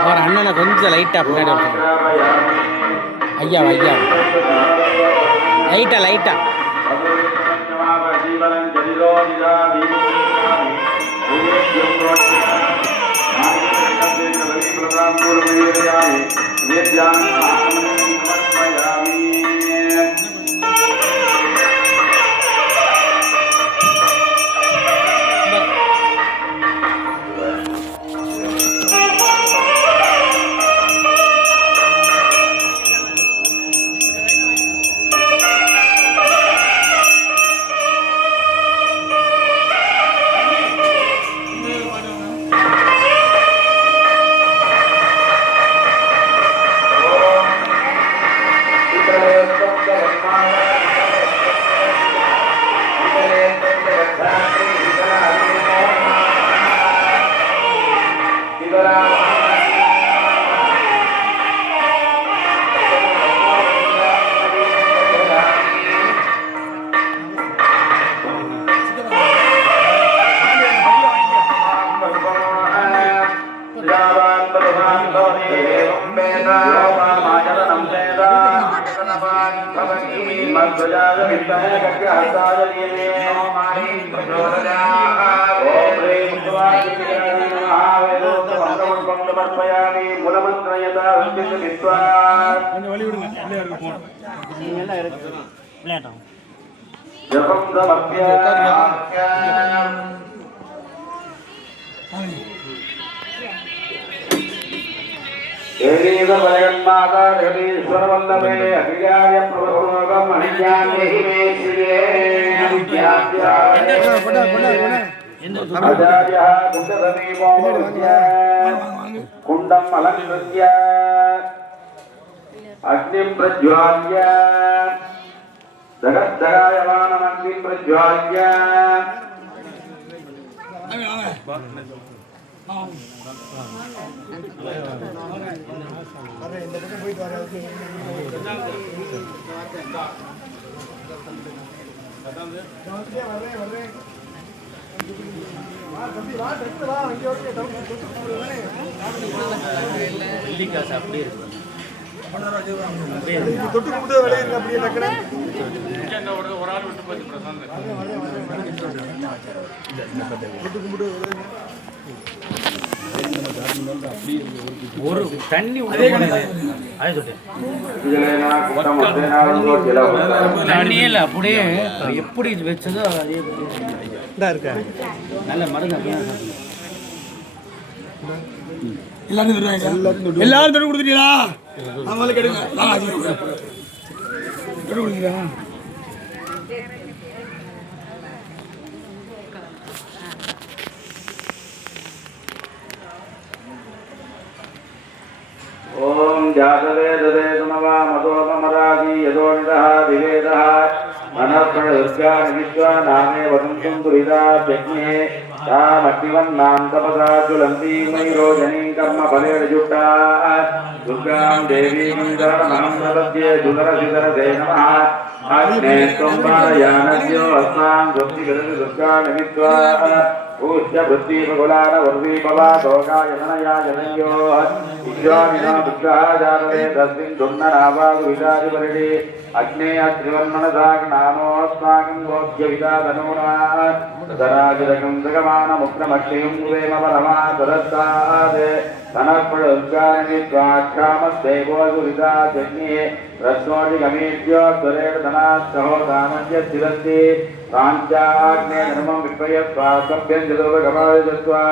அவர் அண்ணனை கொஞ்சம் லைட்டா பின்னாடி ஐயா ஐயா லைட்டா कुंडम अलंकृत्य अग्निं प्रज्वाल्य जगद्दगायमानम् अग्निं प्रज्वाल्य ஒரு தண்ணி தண்ணியில் அப்படியே எப்படி வச்சதோ அதே இருக்க நல்ல மருந்து எல்லாரும் தொட்டு கொடுத்துட்டீங்களா? ओम जातवे ददे तुमवा मदोपमरागी यदोनिदः विवेदः मनःप्रणुर्गा निविश्वा नामे वदन्तुं दुरिदा यज्ञे तामग्निवन्नां तपसा ज्वलन्ती मयिरोजनी कर्मफलेर्जुष्टा दुर्गां देवीं शरणमहं प्रपद्ये दुर्धरसिधरसे नमः अग्ने त्वं पारयानद्यो अस्मान् भक्तिविरति दुर्गा निविश्वा पूज्य वृत्तिपकुलान वर्वीपवा दोगाय ननया जनयोः विश्वामिनो दुर्गः जातवे तस्मिन् दुर्नरावागुविदादिपरिणि अग्ने अत्रिवन्मनसाग्नानोऽस्माकं गोप्यविदाधनूनाः तदराजिरकं जगमानमुग्नमक्षयं वेम परमा तदस्तात् धनप्रदुर्गानि स्वाक्षामस्देवोऽसुविदाजन्ये रत्नोऽधिगमेभ्यो त्वरेण धनात् सहोदानस्य स्थिरन्ति प्राञ्चाग्ने धर्मं विश्वयस्वा कभ्यं जदोपगमायजस्वा